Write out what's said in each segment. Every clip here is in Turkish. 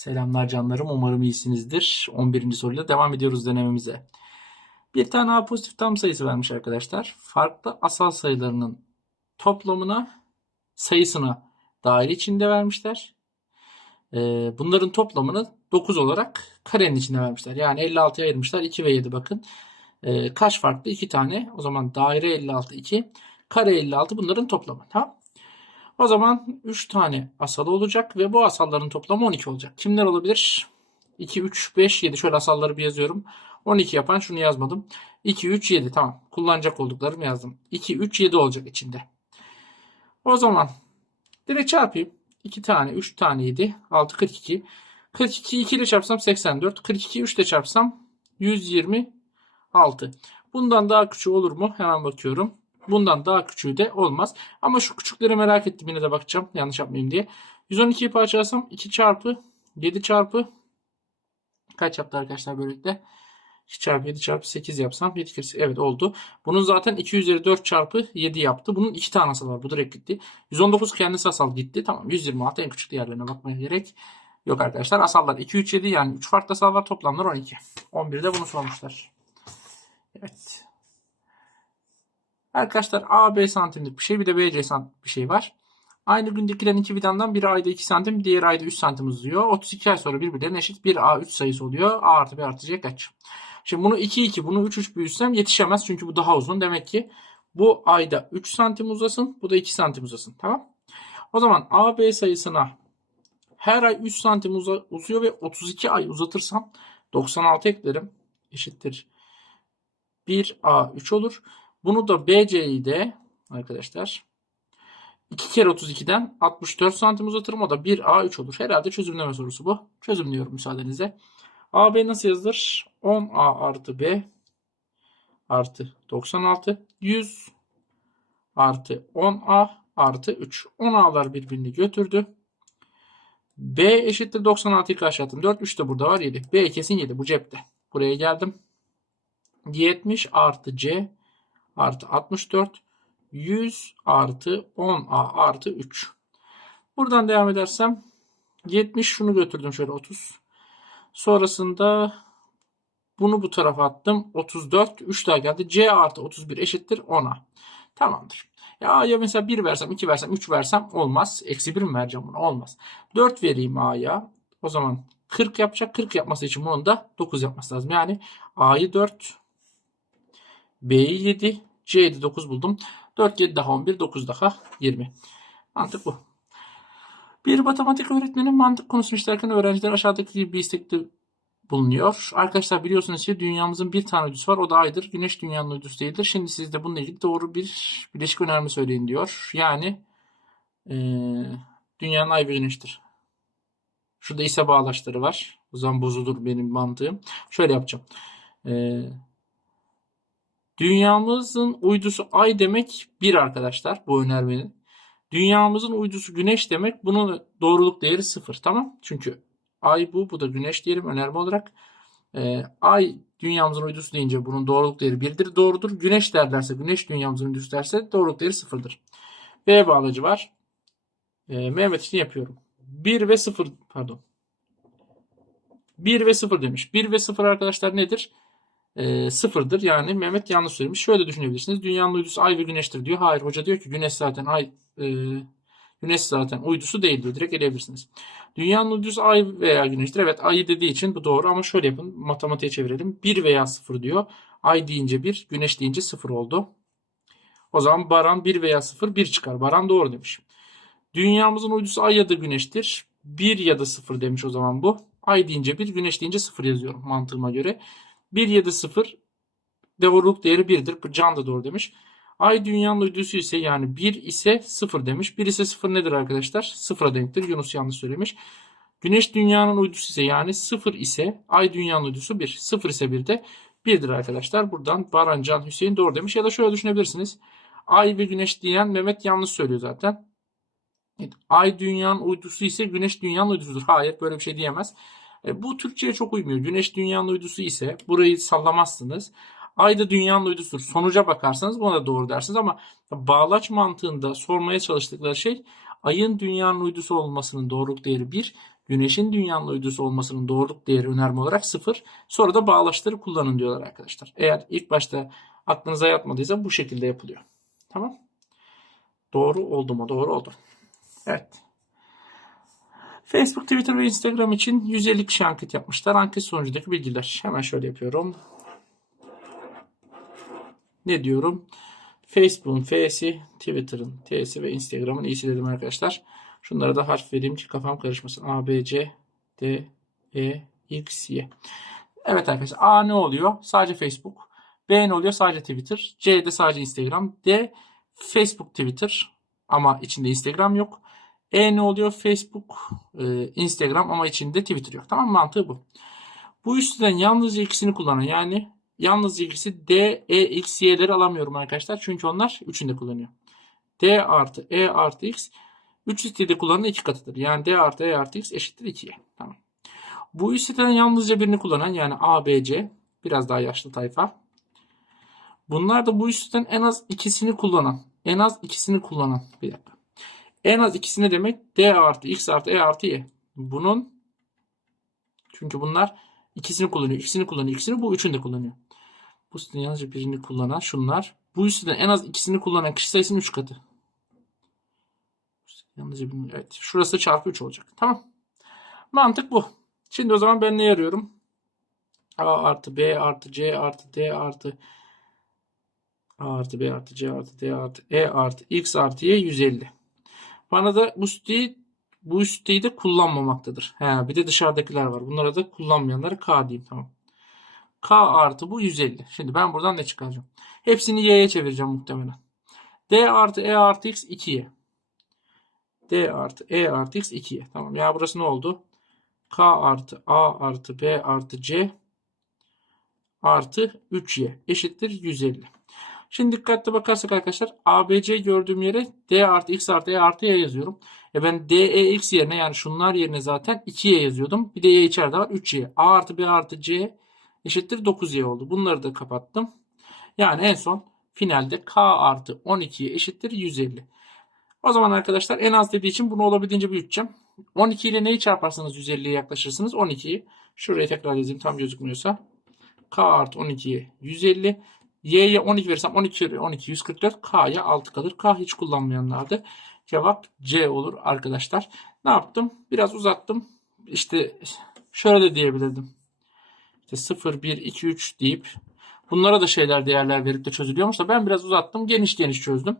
Selamlar canlarım. Umarım iyisinizdir. 11. soruyla devam ediyoruz denememize. Bir tane A pozitif tam sayısı vermiş arkadaşlar. Farklı asal sayılarının toplamına sayısına daire içinde vermişler. Ee, bunların toplamını 9 olarak karenin içinde vermişler. Yani 56'ya ayırmışlar. 2 ve 7 bakın. Ee, kaç farklı? 2 tane. O zaman daire 56 2. Kare 56 bunların toplamı. Tamam. O zaman 3 tane asalı olacak ve bu asalların toplamı 12 olacak. Kimler olabilir? 2, 3, 5, 7. Şöyle asalları bir yazıyorum. 12 yapan şunu yazmadım. 2, 3, 7. Tamam. Kullanacak olduklarımı yazdım. 2, 3, 7 olacak içinde. O zaman direkt çarpayım. 2 tane, 3 tane 7. 6, 42. 42 2 ile çarpsam 84. 42 3 ile çarpsam 126. Bundan daha küçüğü olur mu? Hemen bakıyorum. Bundan daha küçüğü de olmaz. Ama şu küçükleri merak ettim. Yine de bakacağım. Yanlış yapmayayım diye. 112'yi parçalasam 2 çarpı 7 çarpı kaç yaptı arkadaşlar böylelikle? 2 çarpı 7 çarpı 8 yapsam 7 kere evet oldu. Bunun zaten 2 üzeri 4 çarpı 7 yaptı. Bunun 2 tane asal var. Bu direkt gitti. 119 kendisi asal gitti. Tamam 126 en küçük değerlerine bakmaya gerek yok arkadaşlar. Asallar 2 3 7 yani 3 farklı asal var. Toplamlar 12. 11'de bunu sormuşlar. Evet. Arkadaşlar A, B santimlik bir şey bir de B, C santimlik bir şey var. Aynı gün dikilen iki vidandan biri ayda 2 santim, diğeri ayda 3 santim uzuyor. 32 ay sonra birbirlerine eşit bir A 3 sayısı oluyor. A artı B artı C kaç? Şimdi bunu 2 2 bunu 3 3 büyütsem yetişemez çünkü bu daha uzun. Demek ki bu ayda 3 santim uzasın, bu da 2 santim uzasın. Tamam? O zaman A, B sayısına her ay 3 santim uza- uzuyor ve 32 ay uzatırsam 96 eklerim. Eşittir. 1A 3 olur. Bunu da BC'yi de arkadaşlar 2 kere 32'den 64 santim uzatırım. O da 1A3 olur. Herhalde çözümleme sorusu bu. Çözümlüyorum müsaadenizle. AB nasıl yazılır? 10A artı B artı 96 100 artı 10A artı 3. 10A'lar birbirini götürdü. B eşittir 96'yı karşı attım. 4, 3 de burada var 7. B kesin 7. Bu cepte. Buraya geldim. 70 artı C artı 64 100 artı 10A artı 3. Buradan devam edersem 70 şunu götürdüm şöyle 30. Sonrasında bunu bu tarafa attım. 34 3 daha geldi. C artı 31 eşittir 10'a. Tamamdır. Ya A'ya mesela 1 versem 2 versem 3 versem olmaz. Eksi 1 mi vereceğim buna? Olmaz. 4 vereyim A'ya. O zaman 40 yapacak. 40 yapması için bunun da 9 yapması lazım. Yani A'yı 4 B'yi 7 C'yi 9 buldum. 4 7 daha 11 9 daha 20. Mantık bu. Bir matematik öğretmenin mantık konusunu işlerken öğrenciler aşağıdaki gibi bir istekte bulunuyor. Arkadaşlar biliyorsunuz ki dünyamızın bir tane uydusu var. O da aydır. Güneş dünyanın uydusu değildir. Şimdi siz de bununla ilgili doğru bir bileşik önerme söyleyin diyor. Yani eee, dünyanın ay ve güneştir. Şurada ise bağlaçları var. O zaman bozulur benim mantığım. Şöyle yapacağım. Eee Dünyamızın uydusu ay demek bir arkadaşlar bu önermenin. Dünyamızın uydusu güneş demek bunun doğruluk değeri sıfır tamam. Çünkü ay bu bu da güneş diyelim önerme olarak. Ee, ay dünyamızın uydusu deyince bunun doğruluk değeri birdir doğrudur. Güneş derlerse güneş dünyamızın uydusu derse doğruluk değeri sıfırdır. B bağlacı var. Ee, Mehmet için yapıyorum. 1 ve 0 pardon. 1 ve 0 demiş. 1 ve 0 arkadaşlar nedir? E, sıfırdır. Yani Mehmet yanlış söylemiş. Şöyle düşünebilirsiniz. Dünyanın uydusu ay ve güneştir diyor. Hayır hoca diyor ki güneş zaten ay e, güneş zaten uydusu değil diyor. Direkt eleyebilirsiniz. Dünyanın uydusu ay veya güneştir. Evet ayı dediği için bu doğru ama şöyle yapın. Matematiğe çevirelim. 1 veya 0 diyor. Ay deyince 1, güneş deyince 0 oldu. O zaman Baran 1 veya 0 1 çıkar. Baran doğru demiş. Dünyamızın uydusu ay ya da güneştir. 1 ya da 0 demiş o zaman bu. Ay deyince 1, güneş deyince 0 yazıyorum mantığıma göre. 1 7 0 doğruluk değeri 1'dir. Bu Can da doğru demiş. Ay dünyanın uydusu ise yani 1 ise 0 demiş. 1 ise 0 nedir arkadaşlar? 0'a denktir. Yunus yanlış söylemiş. Güneş dünyanın uydusu ise yani 0 ise ay dünyanın uydusu 1. 0 ise 1 de 1'dir arkadaşlar. Buradan Baran Can Hüseyin doğru demiş. Ya da şöyle düşünebilirsiniz. Ay ve güneş diyen Mehmet yanlış söylüyor zaten. Ay dünyanın uydusu ise güneş dünyanın uydusudur. Hayır böyle bir şey diyemez. E, bu Türkçe'ye çok uymuyor. Güneş dünyanın uydusu ise burayı sallamazsınız. Ay da dünyanın uydusudur. Sonuca bakarsanız buna da doğru dersiniz ama bağlaç mantığında sormaya çalıştıkları şey ayın dünyanın uydusu olmasının doğruluk değeri 1 Güneşin dünyanın uydusu olmasının doğruluk değeri önerme olarak 0. Sonra da bağlaçları kullanın diyorlar arkadaşlar. Eğer ilk başta aklınıza yatmadıysa bu şekilde yapılıyor. Tamam. Doğru oldu mu? Doğru oldu. Evet. Facebook, Twitter ve Instagram için 150 kişi anket yapmışlar. Anket sonucundaki bilgiler. Hemen şöyle yapıyorum. Ne diyorum? Facebook'un F'si, Twitter'ın T'si ve Instagram'ın i'si dedim arkadaşlar. Şunlara da harf vereyim ki kafam karışmasın. A, B, C, D, E, X, Y. Evet arkadaşlar. A ne oluyor? Sadece Facebook. B ne oluyor? Sadece Twitter. C de sadece Instagram. D Facebook, Twitter ama içinde Instagram yok. E ne oluyor? Facebook, e, Instagram ama içinde Twitter yok. Tamam? Mantığı bu. Bu üstten yalnızca ikisini kullanan yani yalnızca ikisi D, E, X, Y'leri alamıyorum arkadaşlar. Çünkü onlar üçünde kullanıyor. D artı E artı X 3 sitede kullanılan iki katıdır. Yani D artı E artı X eşittir 2'ye. Tamam. Bu üst siteden yalnızca birini kullanan yani A, B, C biraz daha yaşlı tayfa. Bunlar da bu üst siteden en az ikisini kullanan. En az ikisini kullanan. Bir dakika. En az ikisini demek D artı X artı E artı Y. Bunun çünkü bunlar ikisini kullanıyor. ikisini kullanıyor. ikisini bu üçünü de kullanıyor. Bu siteden yalnızca birini kullanan şunlar. Bu üstüden en az ikisini kullanan kişi sayısının 3 katı. Yalnızca birini, evet. Şurası çarpı 3 olacak. Tamam. Mantık bu. Şimdi o zaman ben ne yarıyorum? A artı B artı C artı D artı A artı B artı C artı D artı E artı X artı Y 150. Bana da bu siteyi bu siteyi de kullanmamaktadır. He, bir de dışarıdakiler var. Bunlara da kullanmayanları K diyeyim. Tamam. K artı bu 150. Şimdi ben buradan ne çıkaracağım? Hepsini Y'ye çevireceğim muhtemelen. D artı E artı X 2Y. D artı E artı X 2Y. Tamam. Ya burası ne oldu? K artı A artı B artı C artı 3Y eşittir 150. Şimdi dikkatli bakarsak arkadaşlar ABC gördüğüm yere D artı X artı E artı Y yazıyorum. E ben D, E, yerine yani şunlar yerine zaten 2Y yazıyordum. Bir de Y içeride var 3Y. A artı B artı C eşittir 9Y oldu. Bunları da kapattım. Yani en son finalde K artı 12'ye eşittir 150. O zaman arkadaşlar en az dediği için bunu olabildiğince büyüteceğim. 12 ile neyi çarparsanız 150'ye yaklaşırsınız? 12'yi. Şuraya tekrar yazayım tam gözükmüyorsa. K artı 12'ye 150. Y'ye 12 verirsem 12 12 144. K'ya 6 kalır. K hiç kullanmayanlardı. Cevap C olur arkadaşlar. Ne yaptım? Biraz uzattım. İşte şöyle de diyebilirdim. İşte 0, 1, 2, 3 deyip bunlara da şeyler değerler verip de çözülüyormuş da ben biraz uzattım. Geniş geniş çözdüm.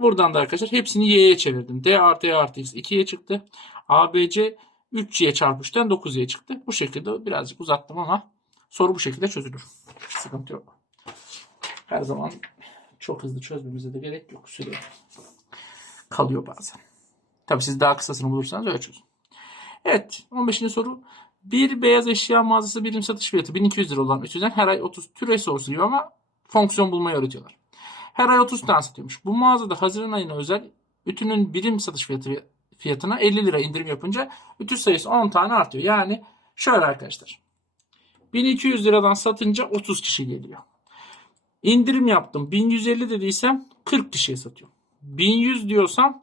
Buradan da arkadaşlar hepsini y'ye çevirdim. D artı E artı X 2'ye çıktı. ABC 3y çarpı 3'ten 9y çıktı. Bu şekilde birazcık uzattım ama soru bu şekilde çözülür. Sıkıntı yok. Her zaman çok hızlı çözmemize de gerek yok. Süre kalıyor bazen. Tabii siz daha kısasını bulursanız öyle çözün. Evet 15. soru. Bir beyaz eşya mağazası birim satış fiyatı 1200 lira olan ütüden her ay 30 türe soruyor ama fonksiyon bulmayı öğretiyorlar. Her ay 30 tane satıyormuş. Bu mağazada Haziran ayına özel ütünün birim satış fiyatı fiyatına 50 lira indirim yapınca ütü sayısı 10 tane artıyor. Yani şöyle arkadaşlar. 1200 liradan satınca 30 kişi geliyor. İndirim yaptım. 1150 dediysem 40 kişiye satıyorum. 1100 diyorsam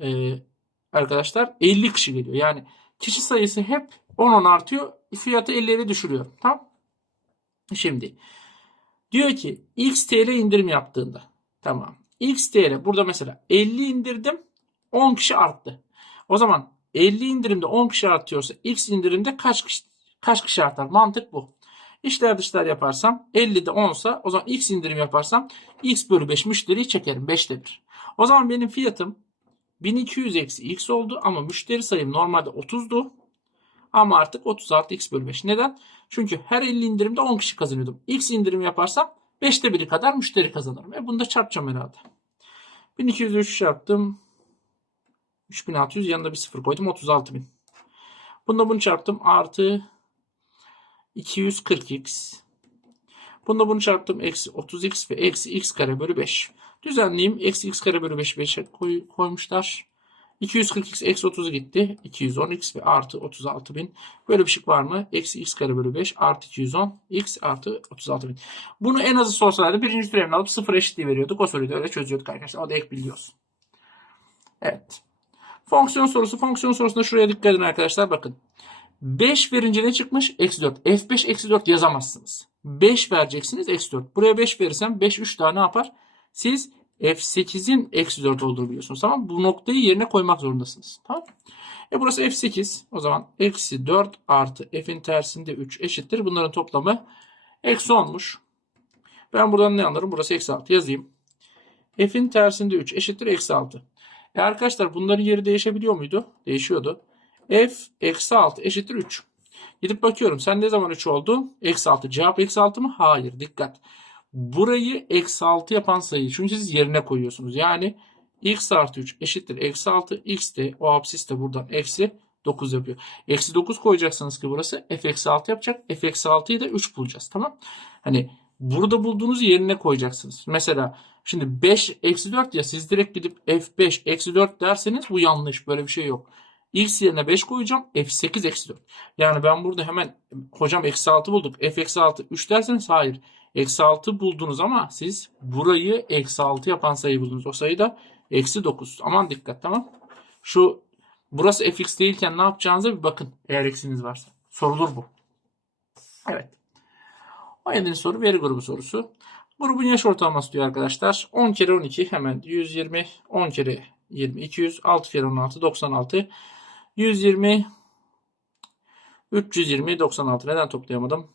e, arkadaşlar 50 kişi geliyor. Yani kişi sayısı hep 10-10 artıyor. Fiyatı 50'ye düşürüyor. Tamam. Şimdi diyor ki X TL indirim yaptığında tamam. X TL burada mesela 50 indirdim 10 kişi arttı. O zaman 50 indirimde 10 kişi artıyorsa X indirimde kaç kişi kaç kişi artar? Mantık bu. İşler dışlar yaparsam 50'de 10 sa o zaman X indirim yaparsam X bölü 5 müşteriyi çekerim 5'te 1. O zaman benim fiyatım 1200 eksi X oldu ama müşteri sayım normalde 30'du. Ama artık 30 artı X bölü 5. Neden? Çünkü her 50 indirimde 10 kişi kazanıyordum. X indirim yaparsam 5'te 1'i kadar müşteri kazanırım. E bunu da çarpacağım herhalde. 1203 çarptım. 3600 yanında bir sıfır koydum. 36000. Bunda bunu çarptım. Artı 240x. Bunda bunu çarptım. Eksi 30x ve eksi x kare bölü 5. Düzenleyeyim. Eksi x kare bölü 5 5'e koy, koymuşlar. 240x eksi 30'u gitti. 210x ve artı 36.000. Böyle bir şık var mı? Eksi x kare bölü 5 artı 210 x artı 36.000. Bunu en azı sorsalardı birinci türevini alıp sıfır eşitliği veriyorduk. O soruyu da öyle çözüyorduk arkadaşlar. O da ek bilgi. Evet. Fonksiyon sorusu. Fonksiyon sorusunda şuraya dikkat edin arkadaşlar. Bakın. 5 verince ne çıkmış? Eksi 4. F5 eksi 4 yazamazsınız. 5 vereceksiniz. Eksi 4. Buraya 5 verirsem 5 3 daha ne yapar? Siz F8'in eksi 4 olduğunu biliyorsunuz. Tamam Bu noktayı yerine koymak zorundasınız. Tamam E burası F8. O zaman eksi 4 artı F'in tersinde 3 eşittir. Bunların toplamı eksi 10'muş. Ben buradan ne anlarım? Burası eksi 6 yazayım. F'in tersinde 3 eşittir eksi 6. E arkadaşlar bunların yeri değişebiliyor muydu? Değişiyordu. F eksi 6 eşittir 3. Gidip bakıyorum. Sen ne zaman 3 oldu? Eksi 6. Cevap eksi 6 mı? Hayır. Dikkat. Burayı eksi 6 yapan sayıyı çünkü siz yerine koyuyorsunuz. Yani x artı 3 eşittir eksi 6. X de o absis de buradan eksi 9 yapıyor. Eksi 9 koyacaksınız ki burası f eksi 6 yapacak. f eksi 6'yı da 3 bulacağız. Tamam. Hani burada bulduğunuz yerine koyacaksınız. Mesela şimdi 5 eksi 4 ya siz direkt gidip f5 eksi 4 derseniz bu yanlış. Böyle bir şey yok. X yerine 5 koyacağım. F8 eksi 4. Yani ben burada hemen hocam eksi 6 bulduk. F eksi 6 3 derseniz hayır. Eksi 6 buldunuz ama siz burayı eksi 6 yapan sayı buldunuz. O sayı da eksi 9. Aman dikkat tamam. Şu burası fx değilken ne yapacağınıza bir bakın. Eğer eksiniz varsa. Sorulur bu. Evet. 17. soru veri grubu sorusu. Grubun yaş ortalaması diyor arkadaşlar. 10 kere 12 hemen 120. 10 kere 20 200. 6 kere 16 96. 120 320 96. Neden toplayamadım?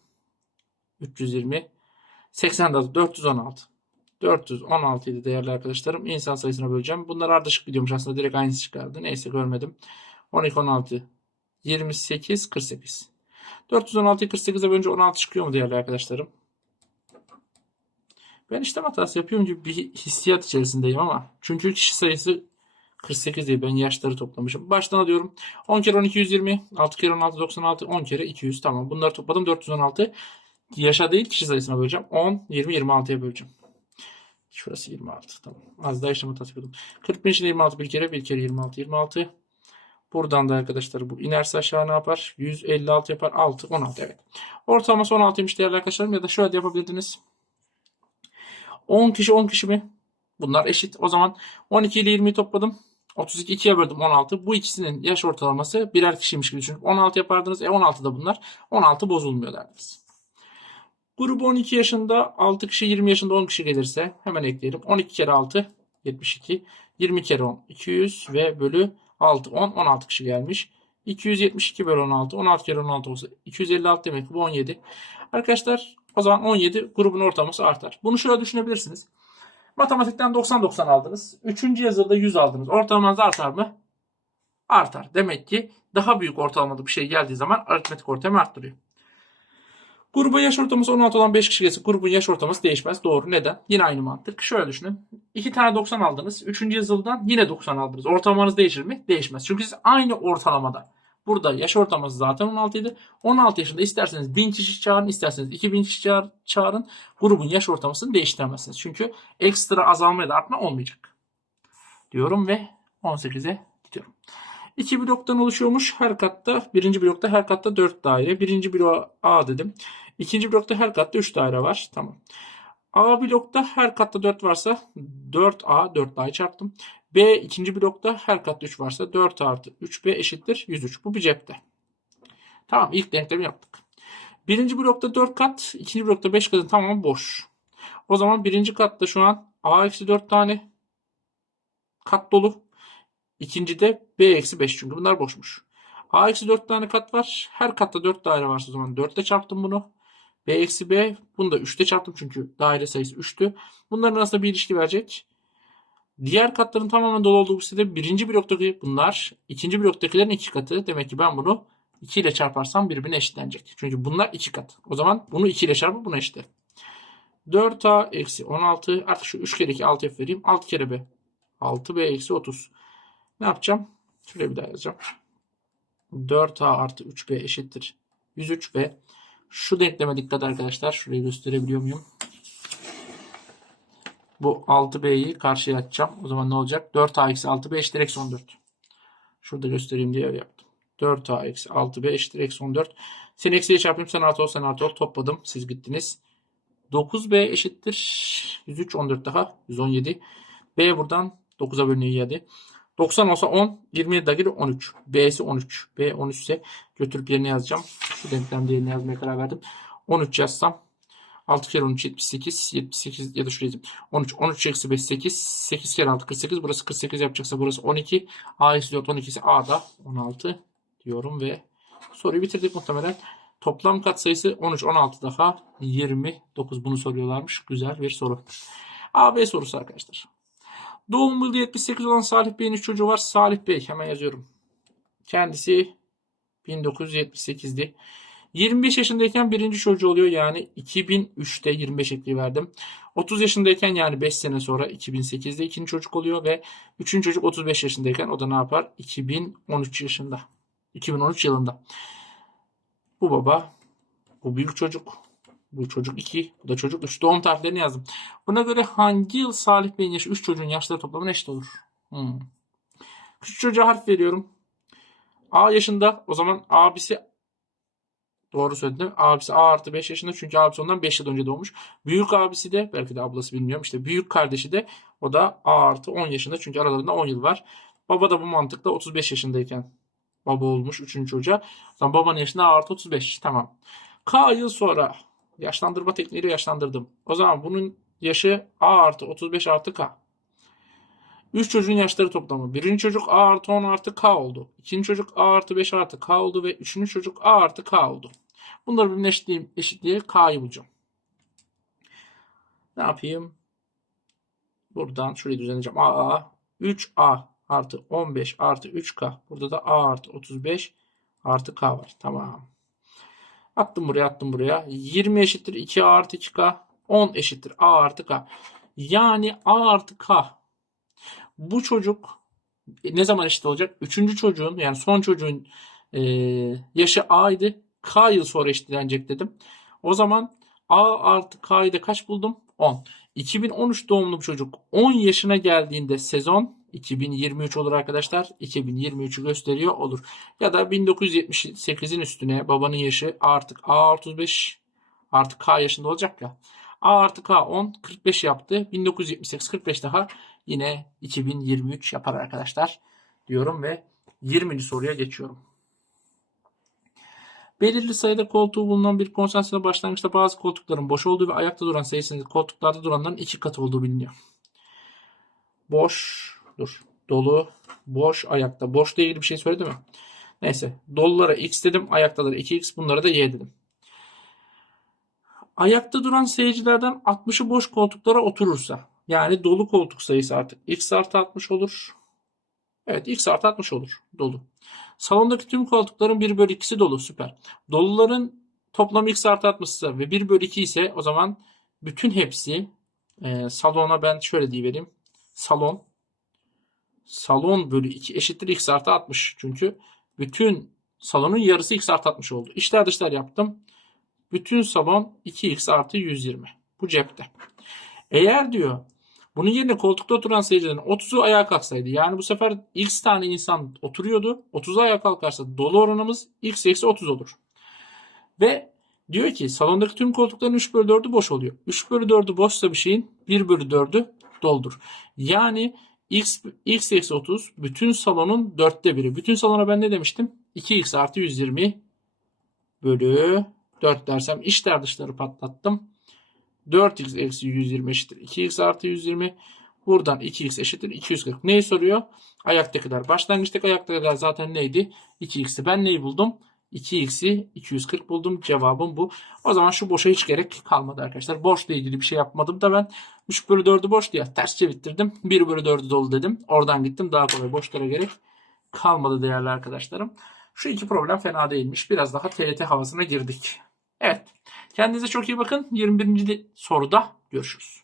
320 84 416. 416 idi değerli arkadaşlarım. İnsan sayısına böleceğim. Bunlar ardışık gidiyormuş aslında. Direkt aynısı çıkardı. Neyse görmedim. 12 16 28 48. 416'yı 48'e bölünce 16 çıkıyor mu değerli arkadaşlarım? Ben işlem hatası yapıyorum gibi bir hissiyat içerisindeyim ama çünkü kişi sayısı 48 değil. Ben yaşları toplamışım. Baştan alıyorum. 10 kere 12 120. 6 kere 16 96. 10 kere 200. Tamam. Bunları topladım. 416. Yaşa değil kişi sayısına böleceğim. 10, 20, 26'ya böleceğim. Şurası 26. Tamam. Az daha işlem hatası yapıyordum. 40 bin içinde 26 bir kere. Bir kere 26. 26. Buradan da arkadaşlar bu inerse aşağı ne yapar? 156 yapar. 6, 16. Evet. Ortalaması 16'ymış değerli arkadaşlarım. Ya da şöyle de yapabilirdiniz. 10 kişi 10 kişi mi? Bunlar eşit. O zaman 12 ile 20'yi topladım. 32 2'ye böldüm 16. Bu ikisinin yaş ortalaması birer kişiymiş gibi düşünüp 16 yapardınız. E 16 da bunlar. 16 bozulmuyor derdiniz. Grubu 12 yaşında 6 kişi 20 yaşında 10 kişi gelirse hemen ekleyelim. 12 kere 6 72. 20 kere 10 200 ve bölü 6 10 16 kişi gelmiş. 272 bölü 16 16 kere 16 olsa 256 demek bu 17. Arkadaşlar o zaman 17 grubun ortalaması artar. Bunu şöyle düşünebilirsiniz. Matematikten 90-90 aldınız. Üçüncü yazılıda 100 aldınız. Ortalamanız artar mı? Artar. Demek ki daha büyük ortalamada bir şey geldiği zaman aritmetik ortamı arttırıyor. Grubun yaş ortalaması 16 olan 5 kişi gelse grubun yaş ortalaması değişmez. Doğru. Neden? Yine aynı mantık. Şöyle düşünün. 2 tane 90 aldınız. Üçüncü yazılıdan yine 90 aldınız. Ortalamanız değişir mi? Değişmez. Çünkü siz aynı ortalamada. Burada yaş ortalaması zaten 16 idi. 16 yaşında isterseniz 1000 kişi çağırın, isterseniz 2000 kişi çağır, çağırın. Grubun yaş ortalamasını değiştiremezsiniz. Çünkü ekstra azalma ya da artma olmayacak. Diyorum ve 18'e gidiyorum. İki bloktan oluşuyormuş. Her katta, birinci blokta her katta 4 daire. Birinci blok A dedim. İkinci blokta her katta 3 daire var. Tamam. A blokta her katta 4 varsa 4A 4 daire çarptım. B ikinci blokta her katta 3 varsa 4 artı 3B eşittir 103. Bu bir cepte. Tamam ilk denklemi yaptık. Birinci blokta 4 kat, ikinci blokta 5 katın tamamı boş. O zaman birinci katta şu an A eksi 4 tane kat dolu. İkincide B eksi 5 çünkü bunlar boşmuş. A eksi 4 tane kat var. Her katta 4 daire varsa o zaman 4 ile çarptım bunu. B eksi B bunu da 3 ile çarptım çünkü daire sayısı 3'tü. Bunların arasında bir ilişki verecek. Diğer katların tamamen dolu olduğu bu sitede birinci bloktaki bunlar ikinci bloktakilerin iki katı. Demek ki ben bunu 2 ile çarparsam birbirine eşitlenecek. Çünkü bunlar iki kat. O zaman bunu 2 ile çarpıp buna eşitlerim. 4A eksi 16 artık şu 3 kere 2 6 F vereyim. 6 kere B. 6B eksi 30. Ne yapacağım? Şuraya bir daha yazacağım. 4A artı 3B eşittir. 103 ve şu denkleme dikkat arkadaşlar. Şurayı gösterebiliyor muyum? Bu 6B'yi karşıya atacağım. O zaman ne olacak? 4A eksi 6B eşittir eksi 14. Şurada göstereyim diye yaptım. 4A eksi 6B eşittir eksi 14. Sen eksiye çarpayım. Sen artı ol sen artı ol. Topladım. Siz gittiniz. 9B eşittir. 103 14 daha. 117. B buradan 9'a bölünüyor 7. 90 olsa 10, 27 daha gelir 13. B'si 13. B 13 ise götürüp yerine yazacağım. Şu denklemde yerine yazmaya karar verdim. 13 yazsam 6 kere 13 78. 78 ya da şuraya yazayım. 13. 13 eksi 5 8. 8 kere 6 48. Burası 48 yapacaksa burası 12. A eksi 4 12 ise A da 16 diyorum ve soruyu bitirdik muhtemelen. Toplam katsayısı 13, 16 daha 29. Bunu soruyorlarmış. Güzel bir soru. AB sorusu arkadaşlar. Doğum yılı 78 olan Salih Bey'in 3 çocuğu var. Salih Bey hemen yazıyorum. Kendisi 1978'di. 25 yaşındayken birinci çocuğu oluyor. Yani 2003'te 25 ekliği verdim. 30 yaşındayken yani 5 sene sonra 2008'de ikinci çocuk oluyor ve üçüncü çocuk 35 yaşındayken o da ne yapar? 2013 yaşında. 2013 yılında. Bu baba, bu büyük çocuk, bu çocuk 2, bu da çocuk 3. Doğum tarihlerini yazdım. Buna göre hangi yıl Salih Bey'in yaşı 3 çocuğun yaşları toplamına eşit olur? Hmm. Küçük çocuğa harf veriyorum. A yaşında o zaman abisi doğru söyledim. Abisi A artı 5 yaşında çünkü abisi ondan 5 yıl önce doğmuş. Büyük abisi de belki de ablası bilmiyorum işte büyük kardeşi de o da A artı 10 yaşında çünkü aralarında 10 yıl var. Baba da bu mantıkla 35 yaşındayken baba olmuş 3. çocuğa. Zaman babanın yaşında A artı 35 tamam. K yıl sonra yaşlandırma tekniğiyle yaşlandırdım. O zaman bunun yaşı A artı 35 artı K. 3 çocuğun yaşları toplamı. Birinci çocuk A artı 10 artı K oldu. İkinci çocuk A artı 5 artı K oldu ve üçüncü çocuk A artı K oldu. Bunları birbirine eşitleyeyim, eşitliğe K'yı bulacağım. Ne yapayım? Buradan şurayı düzenleyeceğim. A, A, 3A artı 15 artı 3K. Burada da A artı 35 artı K var. Tamam. Attım buraya attım buraya. 20 eşittir 2A artı 2K. 10 eşittir A artı K. Yani A artı K. Bu çocuk ne zaman eşit olacak? Üçüncü çocuğun yani son çocuğun e, yaşı A'ydı. K yıl sonra eşitlenecek dedim. O zaman A artı K'yı da kaç buldum? 10. 2013 doğumlu bir çocuk 10 yaşına geldiğinde sezon 2023 olur arkadaşlar. 2023'ü gösteriyor olur. Ya da 1978'in üstüne babanın yaşı artık A 35 artık K yaşında olacak ya. A artı K 10 45 yaptı. 1978 45 daha yine 2023 yapar arkadaşlar diyorum ve 20. soruya geçiyorum. Belirli sayıda koltuğu bulunan bir konsantre başlangıçta bazı koltukların boş olduğu ve ayakta duran sayısının koltuklarda duranların iki katı olduğu biliniyor. Boş, dur, dolu, boş, ayakta. Boşla ilgili bir şey söyledi mi? Neyse, dolulara x dedim, ayaktalara 2x, bunlara da y dedim. Ayakta duran seyircilerden 60'ı boş koltuklara oturursa, yani dolu koltuk sayısı artık x artı 60 olur. Evet x artı 60 olur. Dolu. Salondaki tüm koltukların 1 bölü 2'si dolu. Süper. Doluların toplamı x artı 60 ise ve 1 bölü 2 ise o zaman bütün hepsi e, salona ben şöyle diyivereyim. Salon salon bölü 2 eşittir x artı 60. Çünkü bütün salonun yarısı x artı 60 oldu. İşler dışlar yaptım. Bütün salon 2x artı 120. Bu cepte. Eğer diyor bunun yerine koltukta oturan seyircilerin 30'u ayağa kalksaydı. Yani bu sefer x tane insan oturuyordu. 30'u ayağa kalkarsa dolu oranımız x eksi 30 olur. Ve diyor ki salondaki tüm koltukların 3 bölü 4'ü boş oluyor. 3 bölü 4'ü boşsa bir şeyin 1 bölü 4'ü doldur. Yani x, x eksi 30 bütün salonun 4'te biri. Bütün salona ben ne demiştim? 2x artı 120 bölü 4 dersem içler dışları patlattım. 4x eksi 120 eşittir 2x artı 120. Buradan 2x eşittir 240. Neyi soruyor? Ayaktakiler. Başlangıçtaki ayaktakiler zaten neydi? 2x'ti. Ben neyi buldum? 2x'i 240 buldum. Cevabım bu. O zaman şu boşa hiç gerek kalmadı arkadaşlar. Boşla ilgili bir şey yapmadım da ben 3 bölü 4'ü boş diye ters çevirttirdim. 1 bölü 4'ü dolu dedim. Oradan gittim. Daha kolay boşlara gerek kalmadı değerli arkadaşlarım. Şu iki problem fena değilmiş. Biraz daha TRT havasına girdik. Evet. Kendinize çok iyi bakın. 21. soruda görüşürüz.